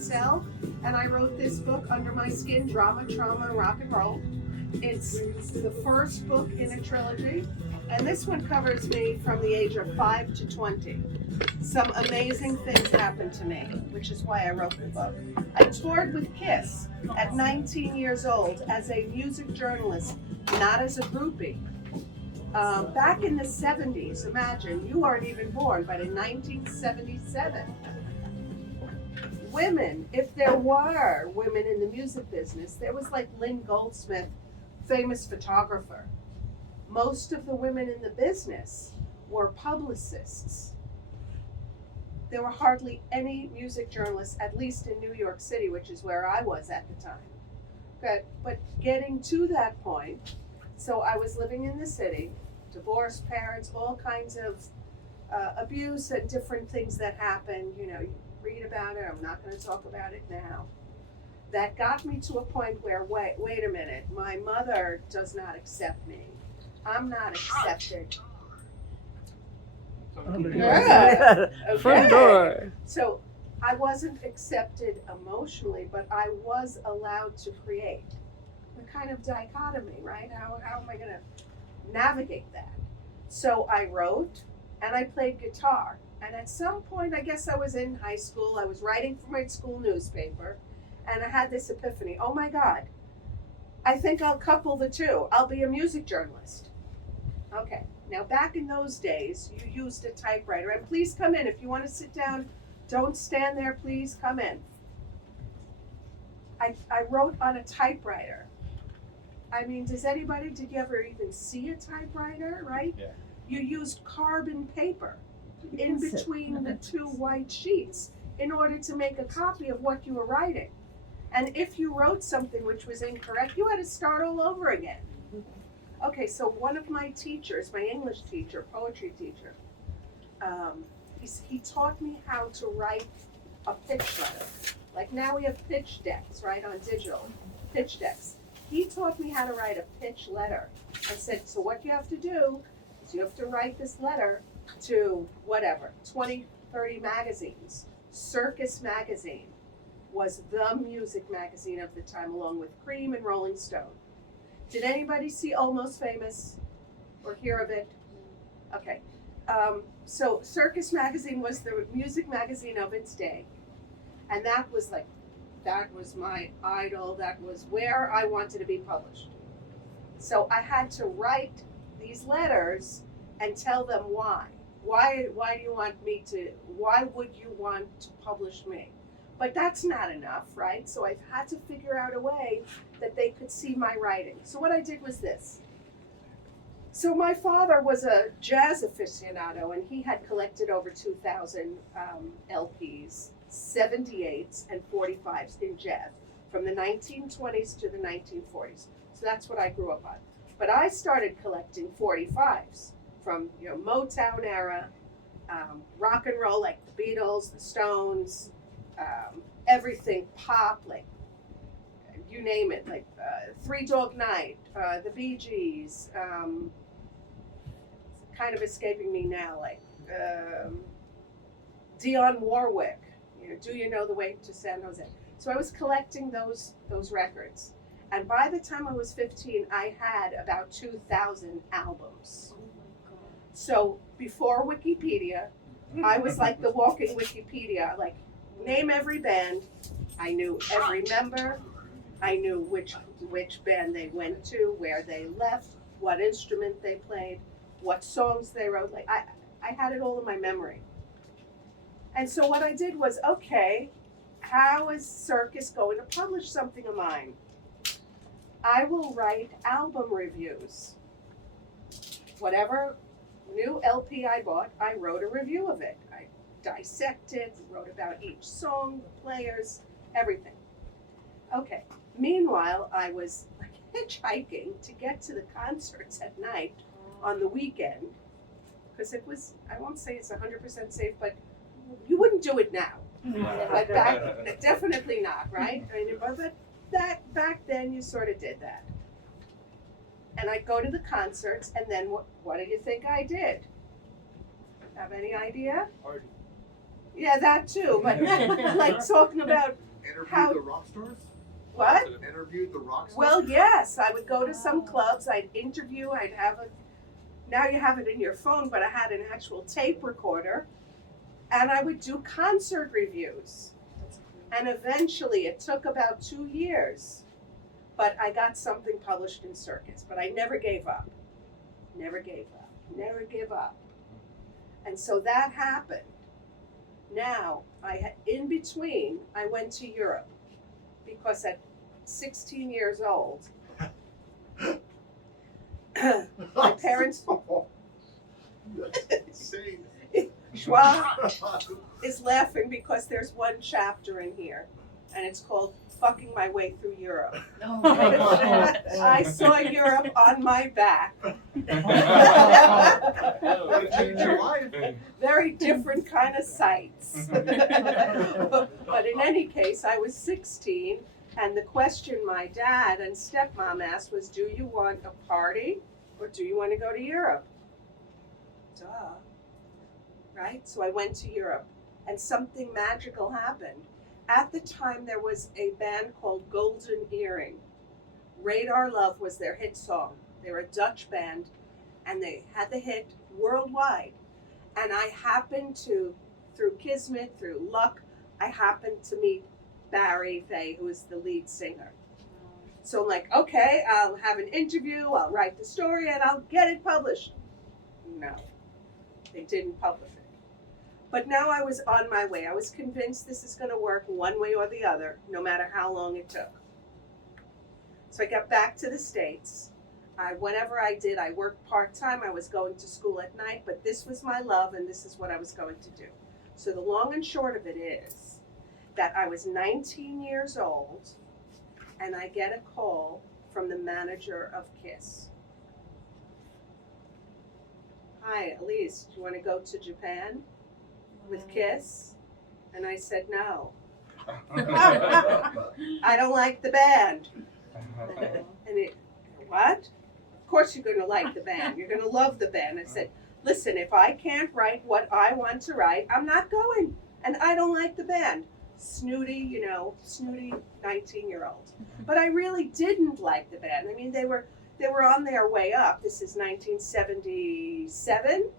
Krentzel, and I wrote this book, Under My Skin, Drama, Trauma, Rock and Roll. It's the first book in a trilogy, and this one covers me from the age of 5 to 20. Some amazing things happened to me, which is why I wrote the book. I toured with Kiss at 19 years old as a music journalist, not as a groupie. Back in the 70s, imagine, you weren't even born, but in 1977, women, if there were women in the music business, there was like Lynn Goldsmith, famous photographer. Most of the women in the business were publicists. There were hardly any music journalists, at least in New York City, which is where I was at the time. But getting to that point, so I was living in the city, divorced parents, all kinds of abuse and different things that happened. You know, you read about it, I'm not going to talk about it now. That got me to a point where, wait a minute, my mother does not accept me. I'm not accepted. Yeah. Okay. Front door. So I wasn't accepted emotionally, but I was allowed to create. The kind of dichotomy, right? How am I going to navigate that? So I wrote and I played guitar. And at some point, I guess I was in high school, I was writing for my school newspaper, and I had this epiphany. Oh my God, I think I'll couple the two. I'll be a music journalist. Okay, now back in those days, you used a typewriter. And please come in. If you want to sit down, don't stand there, please come in. I wrote on a typewriter. I mean, did you ever even see a typewriter, right? Yeah. You used carbon paper in between the two white sheets in order to make a copy of what you were writing. And if you wrote something which was incorrect, you had to start all over again. Okay, so one of my teachers, my English teacher, poetry teacher, he taught me how to write a pitch letter. Like now we have pitch decks, right, on digital, pitch decks. He taught me how to write a pitch letter and said, so what you have to do is you have to write this letter to whatever, 20, 30 magazines. Circus Magazine was the music magazine of the time, along with Cream and Rolling Stone. Did anybody see Almost Famous or hear of it? Okay. So Circus Magazine was the music magazine of its day. And that was my idol. That was where I wanted to be published. So I had to write these letters and tell them why. Why would you want to publish me? But that's not enough, right? So I've had to figure out a way that they could see my writing. So what I did was this. So my father was a jazz aficionado, and he had collected over 2,000 LPs, 78s and 45s in jazz from the 1920s to the 1940s. So that's what I grew up on. But I started collecting 45s from Motown era, rock and roll like the Beatles, the Stones, everything pop, like you name it, like Three Dog Night, the Bee Gees, kind of escaping me now, like Dionne Warwick, Do You Know the Way to San Jose? So I was collecting those records. And by the time I was 15, I had about 2,000 albums. So before Wikipedia, I was like the walking Wikipedia, like name every band. I knew every member. I knew which band they went to, where they left, what instrument they played, what songs they wrote. Like I had it all in my memory. And so what I did was, okay, how is Circus going to publish something of mine? I will write album reviews. Whatever new LP I bought, I wrote a review of it. I dissected, wrote about each song, the players, everything. Okay. Meanwhile, I was like hitchhiking to get to the concerts at night on the weekend, because it was, I won't say it's 100% safe, but you wouldn't do it now. But definitely not, right? I mean, but that back then you sort of did that. And I'd go to the concerts, and then what do you think I did? Have any idea? Party. Yeah, that too, but like talking about interviewed the rock stars? What? Interviewed the rock stars? Well, yes, I would go to some clubs, I'd interview, I'd have now you have it in your phone, but I had an actual tape recorder, and I would do concert reviews. And eventually, it took about 2 years, but I got something published in Circus, but I never gave up. Never gave up. Never give up. And so that happened. Now, in between, I went to Europe because at 16 years old, my parents. Schwab is laughing because there's one chapter in here, and it's called "Fucking My Way Through Europe." Oh, I saw Europe on my back. Very different kind of sights. But in any case, I was 16, and the question my dad and stepmom asked was, do you want a party or do you want to go to Europe? Duh. Right? So I went to Europe, and something magical happened. At the time, there was a band called Golden Earring. Radar Love was their hit song. They were a Dutch band, and they had the hit worldwide. And I happened to, through kismet, through luck, I happened to meet Barry Fay, who is the lead singer. So I'm like, okay, I'll have an interview, I'll write the story, and I'll get it published. No, they didn't publish it. But now I was on my way. I was convinced this is going to work one way or the other, no matter how long it took. So I got back to the States. Whenever I did, I worked part-time. I was going to school at night, but this was my love, and this is what I was going to do. So the long and short of it is that I was 19 years old, and I get a call from the manager of KISS. Hi, Elise, do you want to go to Japan with KISS? And I said, no. I don't like the band. And what? Of course you're going to like the band. You're going to love the band. I said, listen, if I can't write what I want to write, I'm not going. And I don't like the band. Snooty 19-year-old. But I really didn't like the band. I mean, they were on their way up. This is 1977.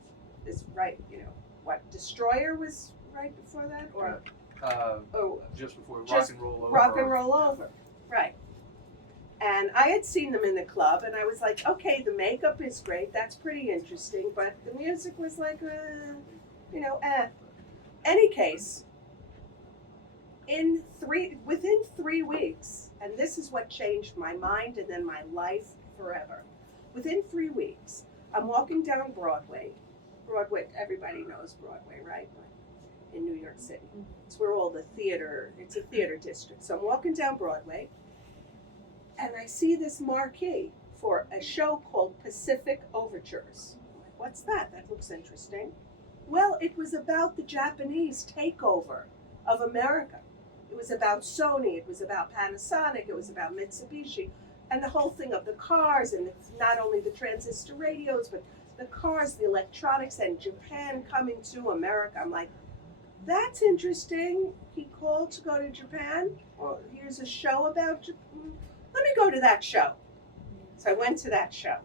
This right, what, Destroyer was right before that, or just before just Rock and Roll Over, right? And I had seen them in the club, and I was like, okay, the makeup is great, that's pretty interesting, but the music was like, Any case, within 3 weeks, and this is what changed my mind and then my life forever. Within 3 weeks, I'm walking down Broadway. Broadway, everybody knows Broadway, right? In New York City. It's where all the it's a theater district. So I'm walking down Broadway, and I see this marquee for a show called Pacific Overtures. I'm like, what's that? That looks interesting. Well, it was about the Japanese takeover of America. It was about Sony, it was about Panasonic, it was about Mitsubishi, and the whole thing of the cars, and not only the transistor radios, but the cars, the electronics, and Japan coming to America. I'm like, that's interesting. He called to go to Japan. Well, here's a show about Japan. Let me go to that show. So I went to that show.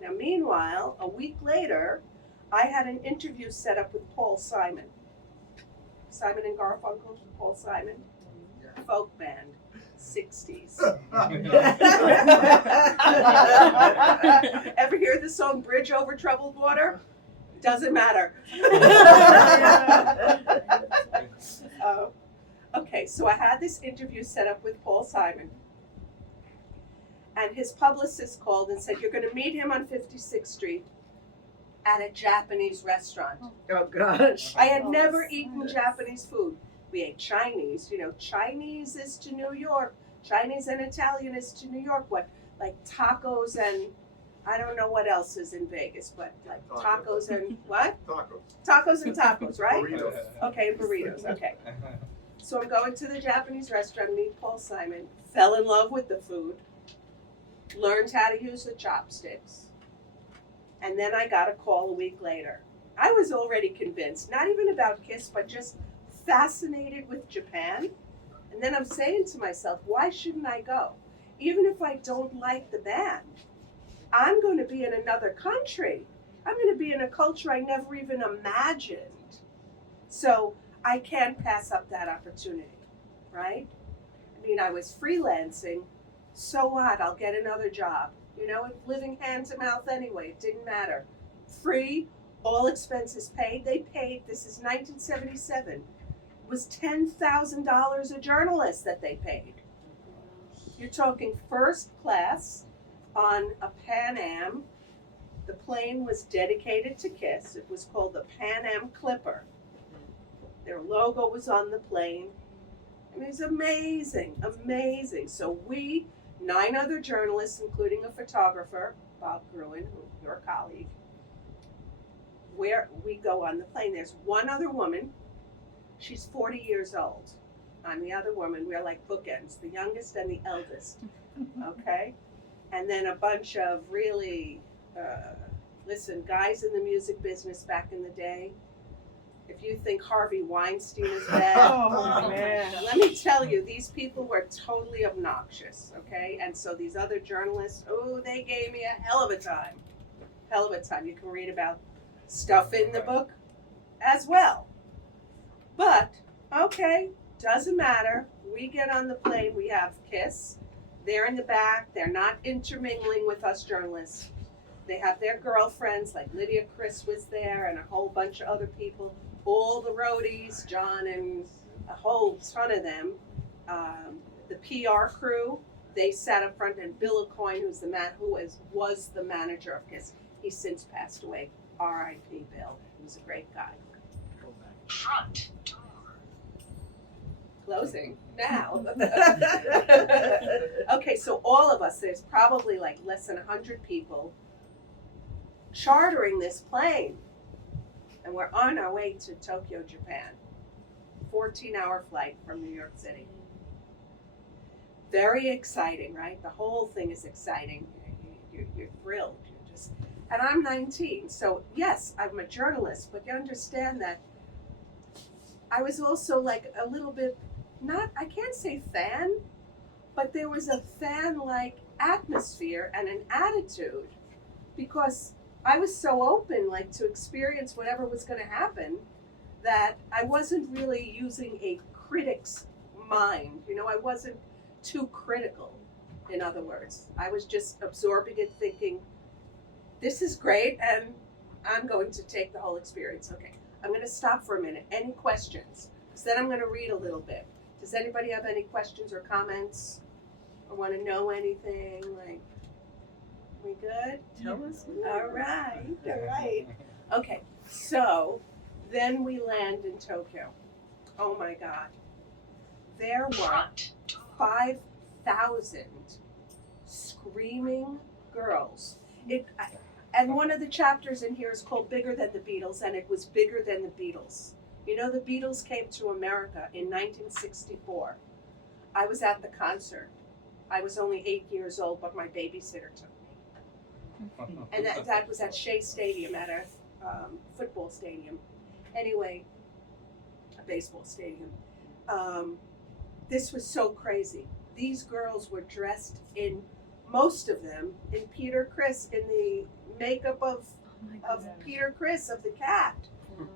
Now, meanwhile, a week later, I had an interview set up with Paul Simon. Simon and Garfunkel, Paul Simon, folk band, 60s. Ever hear the song Bridge Over Troubled Water? Doesn't matter. Okay, so I had this interview set up with Paul Simon. And his publicist called and said, you're going to meet him on 56th Street at a Japanese restaurant. Oh, gosh. I had never eaten Japanese food. We ate Chinese. Chinese is to New York. Chinese and Italian is to New York. What, like tacos and I don't know what else is in Vegas, but like tacos and what? Tacos and tacos, right? Burritos. Okay, burritos. Okay. So I'm going to the Japanese restaurant, meet Paul Simon, fell in love with the food, learned how to use the chopsticks, and then I got a call a week later. I was already convinced, not even about KISS, but just fascinated with Japan. And then I'm saying to myself, why shouldn't I go? Even if I don't like the band, I'm going to be in another country. I'm going to be in a culture I never even imagined. So I can't pass up that opportunity, right? I mean, I was freelancing. So what? I'll get another job. You know, living hand to mouth anyway. It didn't matter. Free, all expenses paid. They paid, this is 1977, it was $10,000 a journalist that they paid. You're talking first class on a Pan Am. The plane was dedicated to Kiss. It was called the Pan Am Clipper. Their logo was on the plane. I mean, it was amazing, amazing. So we, 9 other journalists, including a photographer, Bob Gruen, your colleague, where we go on the plane. There's one other woman. She's 40 years old. I'm the other woman. We're like bookends, the youngest and the eldest. Okay? And then a bunch of really, listen, guys in the music business back in the day. If you think Harvey Weinstein is bad, Oh, man. let me tell you, these people were totally obnoxious, okay? And so these other journalists, oh, they gave me a hell of a time. Hell of a time. You can read about stuff in the book as well. But, okay, doesn't matter. We get on the plane, we have Kiss. They're in the back, they're not intermingling with us journalists. They have their girlfriends, like Lydia Chris was there and a whole bunch of other people. All the roadies, John and a whole ton of them. The PR crew, they sat up front, and Bill Aucoin, was the manager of Kiss. He's since passed away. R.I.P. Bill. He was a great guy. Front door. Closing now. Okay, so all of us, there's probably like less than 100 people chartering this plane. And we're on our way to Tokyo, Japan. 14-hour flight from New York City. Very exciting, right? The whole thing is exciting. You're thrilled. And I'm 19, so yes, I'm a journalist, but you understand that I was also like a little bit, I can't say fan, but there was a fan-like atmosphere and an attitude, because I was so open, like, to experience whatever was going to happen, that I wasn't really using a critic's mind. You know, I wasn't too critical, in other words. I was just absorbing it, thinking, this is great, and I'm going to take the whole experience. Okay, I'm going to stop for a minute. Any questions? Because then I'm going to read a little bit. Does anybody have any questions or comments? Or want to know anything? Like, we good? Tell us. All right, all right. Okay, so then we land in Tokyo. Oh my God. There were Front door. 5,000 screaming girls. And one of the chapters in here is called Bigger Than the Beatles, and it was bigger than the Beatles. You know, the Beatles came to America in 1964. I was at the concert. I was only 8 years old, but my babysitter took me. And that was at Shea Stadium, at a football stadium. Anyway, a baseball stadium. This was so crazy. These girls were dressed in, most of them, in Peter Criss, in the makeup of Peter Criss, of the cat.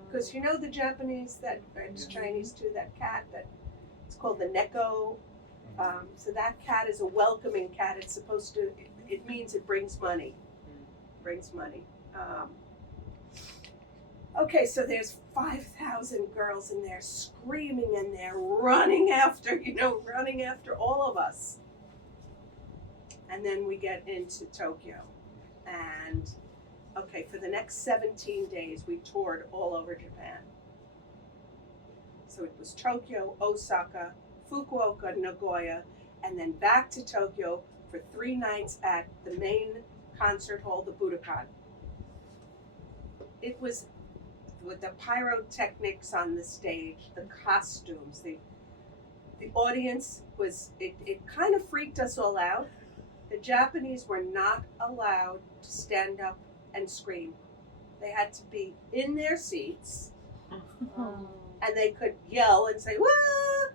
Because you know the Japanese, it's Chinese too, that cat, it's called the neko. So that cat is a welcoming cat. It's supposed to, it means it brings money. Brings money. Okay, so there's 5,000 girls in there screaming, and they're running after all of us. And then we get into Tokyo. And okay, for the next 17 days, we toured all over Japan. So it was Tokyo, Osaka, Fukuoka, Nagoya, and then back to Tokyo for 3 nights at the main concert hall, the Budokan. It was with the pyrotechnics on the stage, the costumes, the audience was, it kind of freaked us all out. The Japanese were not allowed to stand up and scream. They had to be in their seats, and they could yell and say, "Wah!"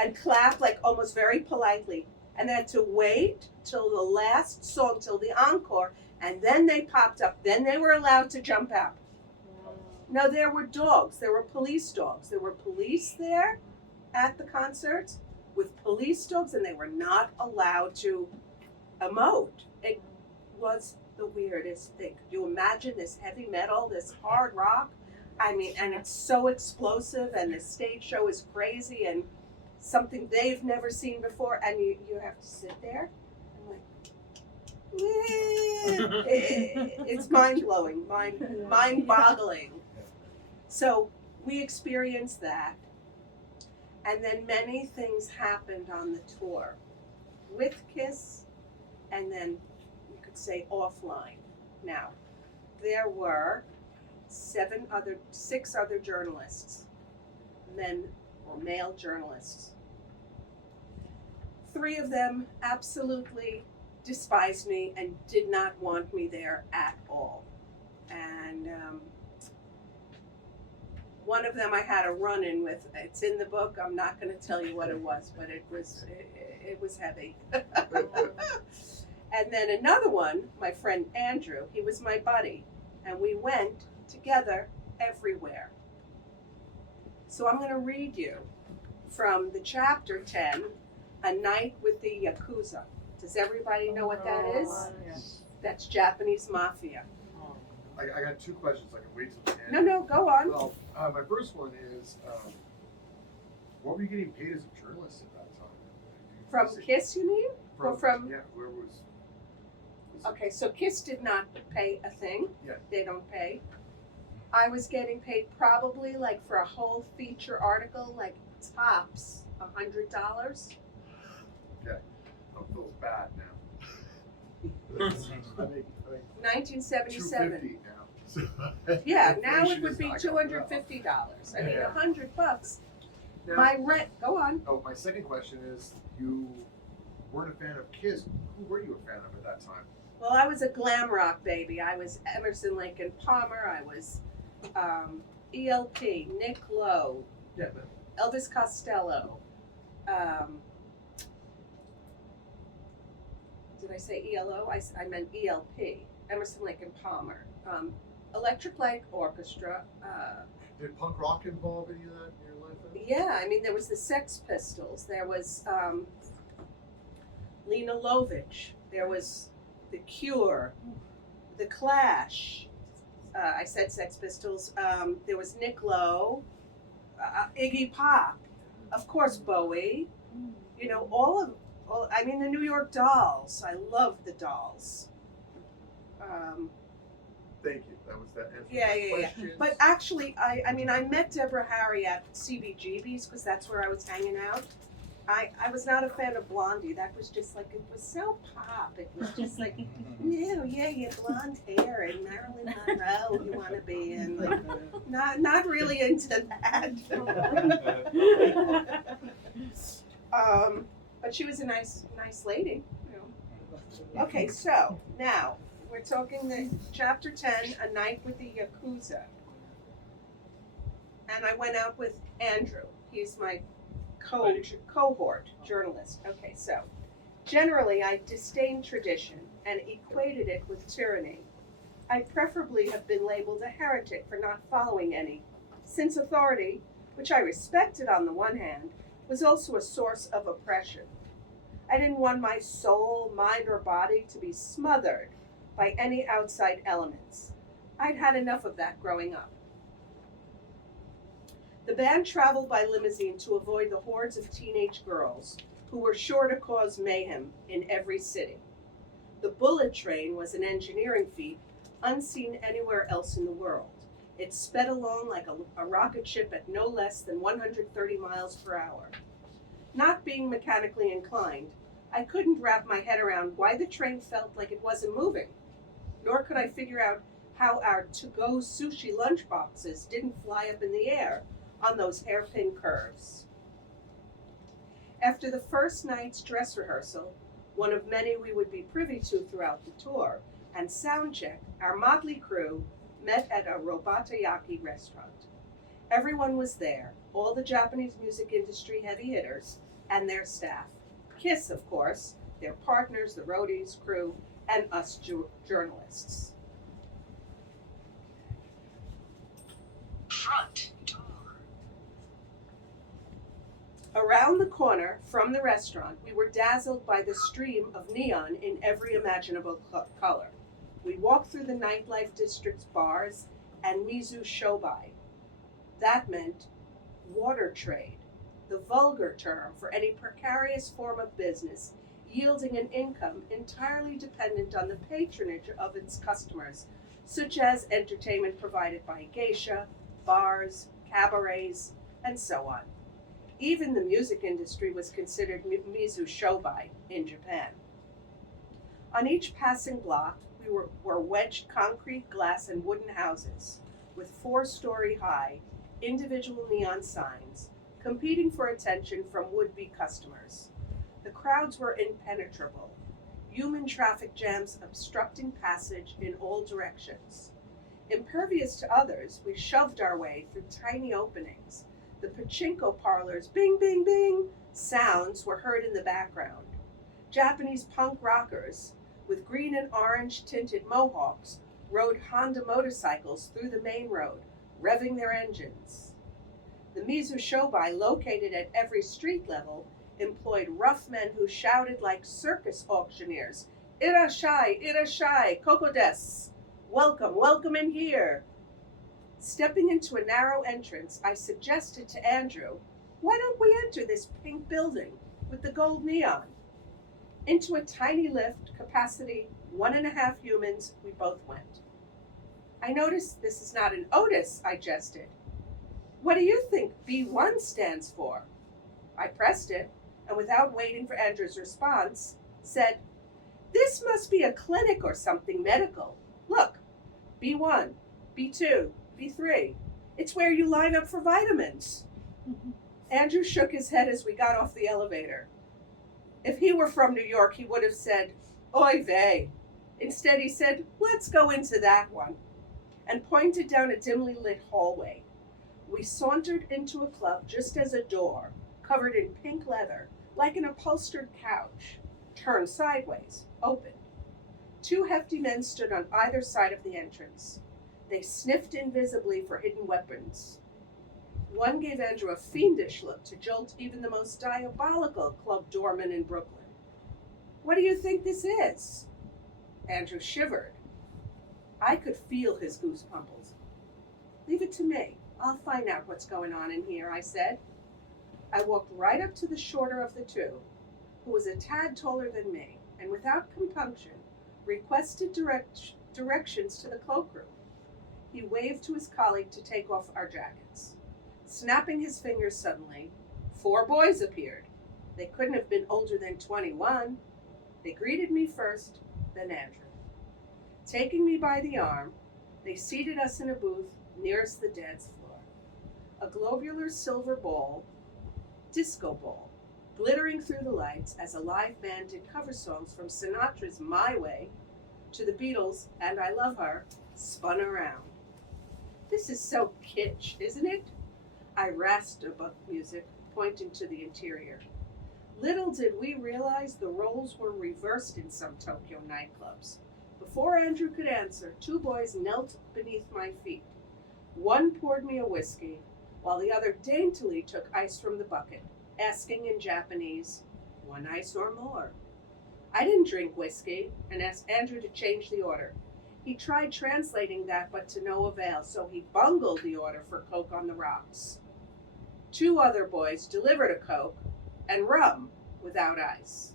and clap like almost very politely, and they had to wait till the last song, till the encore, and then they popped up. Then they were allowed to jump out. No, there were dogs. There were police dogs. There were police there at the concerts with police dogs, and they were not allowed to emote. It was the weirdest thing. Could you imagine this heavy metal, this hard rock? I mean, and it's so explosive, and the stage show is crazy, and something they've never seen before, and you have to sit there and like, it's mind-blowing, mind-boggling. So we experienced that, and then many things happened on the tour with KISS, and then you could say offline. Now, there were 6 other journalists, men or male journalists. 3 of them absolutely despised me and did not want me there at all. And one of them I had a run-in with. It's in the book. I'm not going to tell you what it was, but it was heavy. And then another one, my friend Andrew, he was my buddy, and we went together everywhere. So I'm going to read you from the chapter 10, A Night with the Yakuza. Does everybody know what that is? That's Japanese mafia. I got 2 questions. I can wait till the end. No, go on. Well, my first one is, what were you getting paid as a journalist at that time? From KISS, you mean? Or from? Yeah, whoever was Okay, so KISS did not pay a thing. Yeah. They don't pay. I was getting paid probably like for a whole feature article, like tops $100. Okay. I feel bad now. I make 1977. $250 now. Yeah, now it Inflation would is be not going up. $250. I mean, Yeah. $100. Now, My rent. Go on. Oh, my second question is, you weren't a fan of KISS. Who were you a fan of at that time? Well, I was a glam rock baby. I was Emerson, Lake and Palmer. I was ELP, Nick Lowe, Yeah, but Elvis Costello. Did I say ELO? I meant ELP, Emerson, Lake and Palmer. Electric Light Orchestra. did punk rock involve any of that in your life? Then? Yeah, I mean, there was the Sex Pistols. There was Lena Lovitch. There was The Cure, The Clash. I said Sex Pistols. There was Nick Lowe, Iggy Pop, of course Bowie. You know, I mean, the New York Dolls. I love the Dolls. Thank you. That was that answer. Yeah. Questions? But actually, I mean, I met Deborah Harry at CBGB's because that's where I was hanging out. I was not a fan of Blondie. That was just like, it was so pop. It was just like, yeah, your blonde hair and Marilyn Monroe you want to be in. Like, not really into that. But she was a nice lady. You know. Okay, so now we're talking the chapter 10, A Night with the Yakuza. And I went out with Andrew. He's my cohort journalist. Okay, so generally I disdain tradition and equated it with tyranny. I'd preferably have been labeled a heretic for not following any, since authority, which I respected on the one hand, was also a source of oppression. I didn't want my soul, mind, or body to be smothered by any outside elements. I'd had enough of that growing up. The band traveled by limousine to avoid the hordes of teenage girls who were sure to cause mayhem in every city. The bullet train was an engineering feat unseen anywhere else in the world. It sped along like a rocket ship at no less than 130 miles per hour. Not being mechanically inclined, I couldn't wrap my head around why the train felt like it wasn't moving, nor could I figure out how our to-go sushi lunchboxes didn't fly up in the air on those hairpin curves. After the first night's dress rehearsal, one of many we would be privy to throughout the tour, and sound check, our motley crew met at a robatayaki restaurant. Everyone was there, all the Japanese music industry heavy hitters, and their staff. KISS, of course, their partners, the roadies, crew, and us journalists. Front door. Around the corner from the restaurant, we were dazzled by the stream of neon in every imaginable color. We walked through the nightlife district's bars and Mizu Shobai. That meant water trade, the vulgar term for any precarious form of business yielding an income entirely dependent on the patronage of its customers, such as entertainment provided by geisha, bars, cabarets, and so on. Even the music industry was considered Mizu Shobai in Japan. On each passing block, we were wedged concrete, glass, and wooden houses with 4-story high, individual neon signs, competing for attention from would-be customers. The crowds were impenetrable, human traffic jams obstructing passage in all directions. Impervious to others, we shoved our way through tiny openings. The pachinko parlors' bing, bing, bing sounds were heard in the background. Japanese punk rockers with green and orange tinted mohawks rode Honda motorcycles through the main road, revving their engines. The Mizu Shobai, located at every street level, employed rough men who shouted like circus auctioneers, "Irashai, irashai, koko desu! Welcome, welcome in here!" Stepping into a narrow entrance, I suggested to Andrew, "Why don't we enter this pink building with the gold neon?" Into a tiny lift, capacity 1.5 humans, we both went. "I notice this is not an Otis," I jested. "What do you think B1 stands for?" I pressed it, and without waiting for Andrew's response, said, "This must be a clinic or something medical. Look, B1, B2, B3. It's where you line up for vitamins." Andrew shook his head as we got off the elevator. If he were from New York, he would have said, "Oy vey." Instead, he said, "Let's go into that one," and pointed down a dimly lit hallway. We sauntered into a club just as a door, covered in pink leather, like an upholstered couch, turned sideways, opened. 2 hefty men stood on either side of the entrance. They sniffed invisibly for hidden weapons. One gave Andrew a fiendish look to jolt even the most diabolical club doorman in Brooklyn. "What do you think this is?" Andrew shivered. I could feel his goosebumples. "Leave it to me. I'll find out what's going on in here," I said. I walked right up to the shorter of the two, who was a tad taller than me, and without compunction, requested directions to the cloakroom. He waved to his colleague to take off our jackets. Snapping his fingers suddenly, 4 boys appeared. They couldn't have been older than 21. They greeted me first, then Andrew. Taking me by the arm, they seated us in a booth nearest the dance floor. A globular silver ball, disco ball, glittering through the lights as a live band did cover songs from Sinatra's My Way to the Beatles' And I Love Her, spun around. "This is so kitsch, isn't it?" I rasped above the music, pointing to the interior. Little did we realize the roles were reversed in some Tokyo nightclubs. Before Andrew could answer, 2 boys knelt beneath my feet. One poured me a whiskey, while the other daintily took ice from the bucket, asking in Japanese, "1 ice or more?" I didn't drink whiskey and asked Andrew to change the order. He tried translating that, but to no avail, so he bungled the order for Coke on the rocks. 2 other boys delivered a Coke and rum without ice.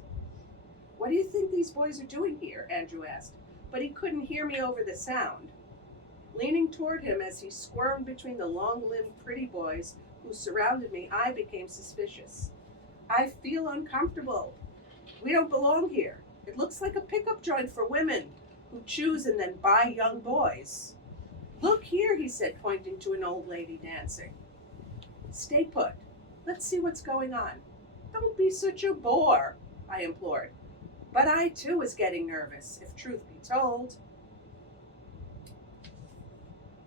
"What do you think these boys are doing here?" Andrew asked, but he couldn't hear me over the sound. Leaning toward him as he squirmed between the long-limbed pretty boys who surrounded me, I became suspicious. "I feel uncomfortable. We don't belong here. It looks like a pickup joint for women who choose and then buy young boys." "Look here," he said, pointing to an old lady dancing. "Stay put. Let's see what's going on." "Don't be such a bore," I implored. But I, too, was getting nervous, if truth be told.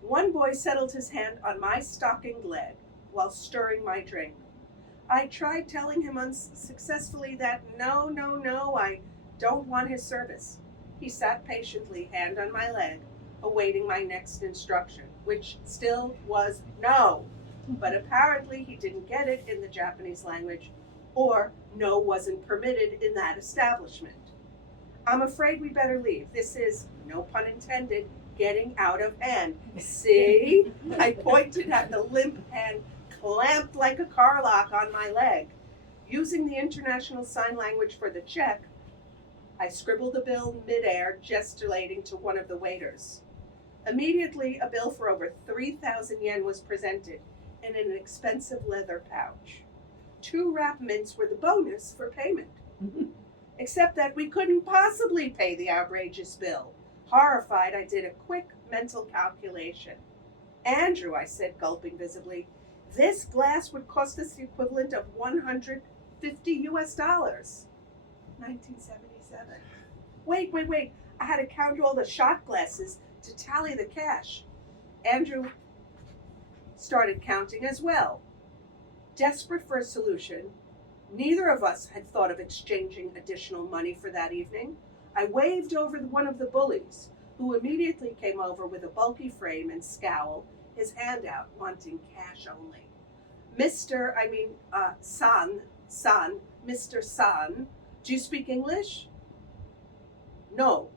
One boy settled his hand on my stockinged leg while stirring my drink. I tried telling him unsuccessfully that no, I don't want his service. He sat patiently, hand on my leg, awaiting my next instruction, which still was no. But apparently he didn't get it in the Japanese language, or no wasn't permitted in that establishment. I'm afraid we better leave. This is, no pun intended, getting out of hand. See? I pointed at the limp hand clamped like a car lock on my leg. Using the international sign language for the check, I scribbled a bill midair, gesticulating to one of the waiters. Immediately, a bill for over 3,000 yen was presented in an expensive leather pouch. 2 wrap mints were the bonus for payment. Except that we couldn't possibly pay the outrageous bill. Horrified, I did a quick mental calculation. Andrew, I said, gulping visibly, this glass would cost us the equivalent of $150 US. 1977. Wait. I had to count all the shot glasses to tally the cash. Andrew started counting as well. Desperate for a solution, neither of us had thought of exchanging additional money for that evening. I waved over one of the bullies, who immediately came over with a bulky frame and scowl, his hand out, wanting cash only. Mr. San, do you speak English? No.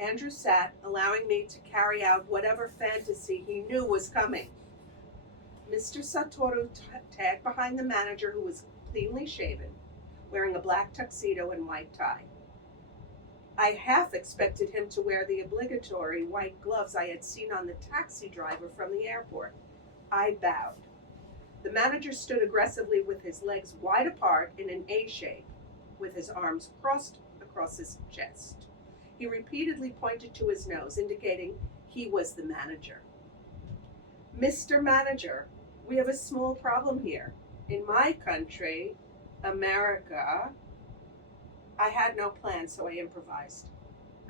Andrew sat, allowing me to carry out whatever fantasy he knew was coming. Mr. Satoru tagged behind the manager, who was cleanly shaven, wearing a black tuxedo and white tie. I half expected him to wear the obligatory white gloves I had seen on the taxi driver from the airport. I bowed. The manager stood aggressively with his legs wide apart in an A shape, with his arms crossed across his chest. He repeatedly pointed to his nose, indicating he was the manager. Mr. Manager, we have a small problem here. In my country, America, I had no plan, so I improvised,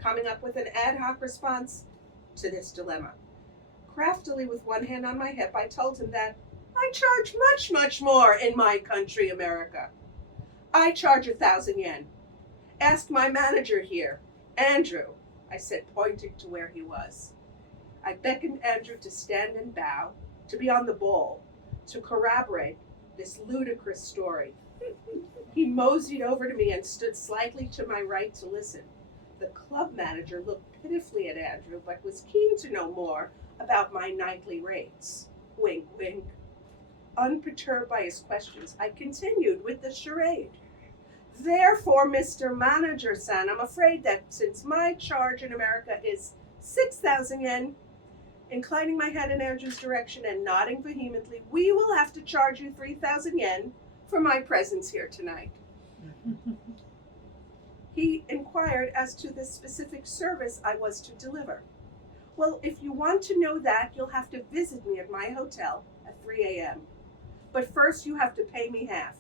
coming up with an ad hoc response to this dilemma. Craftily, with one hand on my hip, I told him that I charge much more in my country, America. I charge 1,000 yen. Ask my manager here, Andrew, I said, pointing to where he was. I beckoned Andrew to stand and bow, to be on the ball, to corroborate this ludicrous story. He moseyed over to me and stood slightly to my right to listen. The club manager looked pitifully at Andrew, but was keen to know more about my nightly rates. Wink, wink. Unperturbed by his questions, I continued with the charade. Therefore, Mr. Manager-san, I'm afraid that since my charge in America is 6,000 yen, inclining my head in Andrew's direction and nodding vehemently, we will have to charge you 3,000 yen for my presence here tonight. He inquired as to the specific service I was to deliver. Well, if you want to know that, you'll have to visit me at my hotel at 3 a.m. But first you have to pay me half,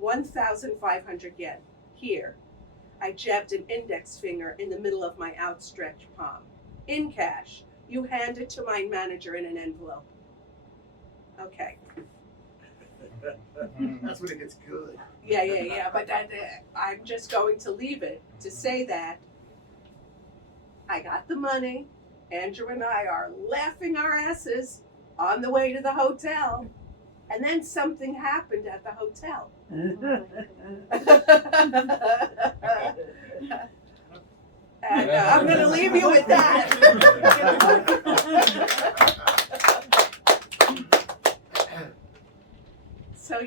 1,500 yen. Here. I jabbed an index finger in the middle of my outstretched palm. In cash. You hand it to my manager in an envelope. Okay. That's when it gets good. Yeah. But I'm just going to leave it to say that I got the money. Andrew and I are laughing our asses on the way to the hotel. And then something happened at the hotel. And I'm going to leave you with that. So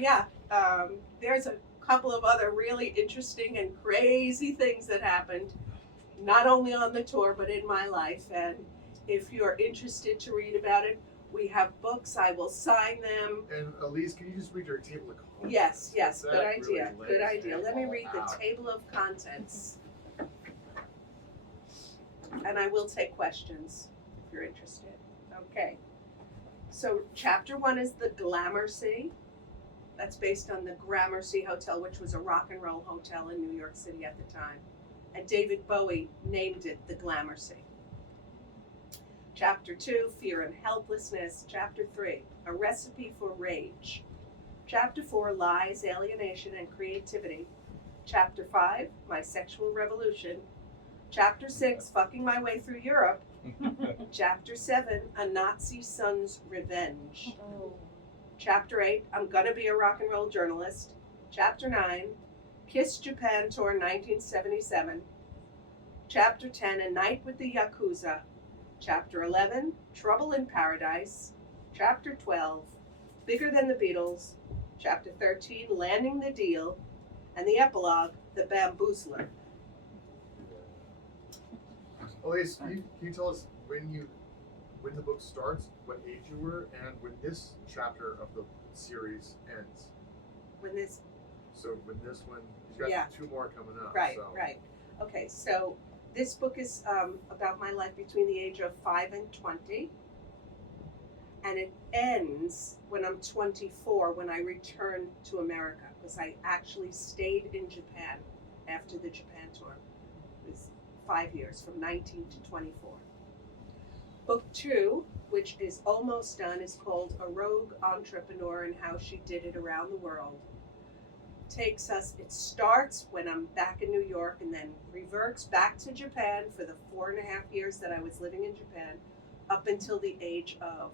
there's a couple of other really interesting and crazy things that happened, not only on the tour, but in my life. And if you're interested to read about it, we have books. I will sign them. And Elise, can you just read your table of contents? Yes, That good idea, really good lays idea. it Let me all read the out. table of contents. And I will take questions if you're interested. Okay. So chapter 1 is the Gramercy. That's based on the Gramercy Hotel, which was a rock and roll hotel in New York City at the time. And David Bowie named it the Gramercy. Chapter 2, Fear and Helplessness. Chapter 3, A Recipe for Rage. Chapter 4, Lies, Alienation, and Creativity. Chapter 5, My Sexual Revolution. Chapter 6, Fucking My Way Through Europe. Chapter 7, A Nazi Son's Revenge. Chapter 8, I'm Gonna Be a Rock and Roll Journalist. Chapter 9, Kiss Japan Tour 1977. Chapter 10, A Night with the Yakuza. Chapter 11, Trouble in Paradise. Chapter 12, Bigger Than the Beatles. Chapter 13, Landing the Deal. And the epilogue, The Bamboozler. Elise, can you tell us when the book starts, what age you were, and when this chapter of the series ends? When this, So when this one, you've got Yeah. 2 more coming up. right, so. right. Okay, so this book is about my life between the age of 5 and 20. And it ends when I'm 24, when I return to America, because I actually stayed in Japan after the Japan tour. It was 5 years, from 19 to 24. Book 2, which is almost done, is called A Rogue Entrepreneur and How She Did It Around the World. It starts when I'm back in New York and then reverts back to Japan for the 4.5 years that I was living in Japan, up until the age of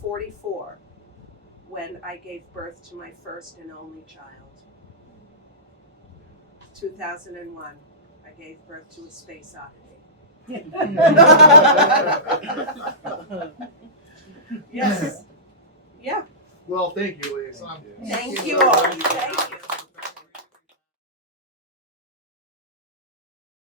44, when I gave birth to my first and only child. 2001, I gave birth to a space oddity. Yes. Yeah. Well, thank you, Elise. Thank you all. Thank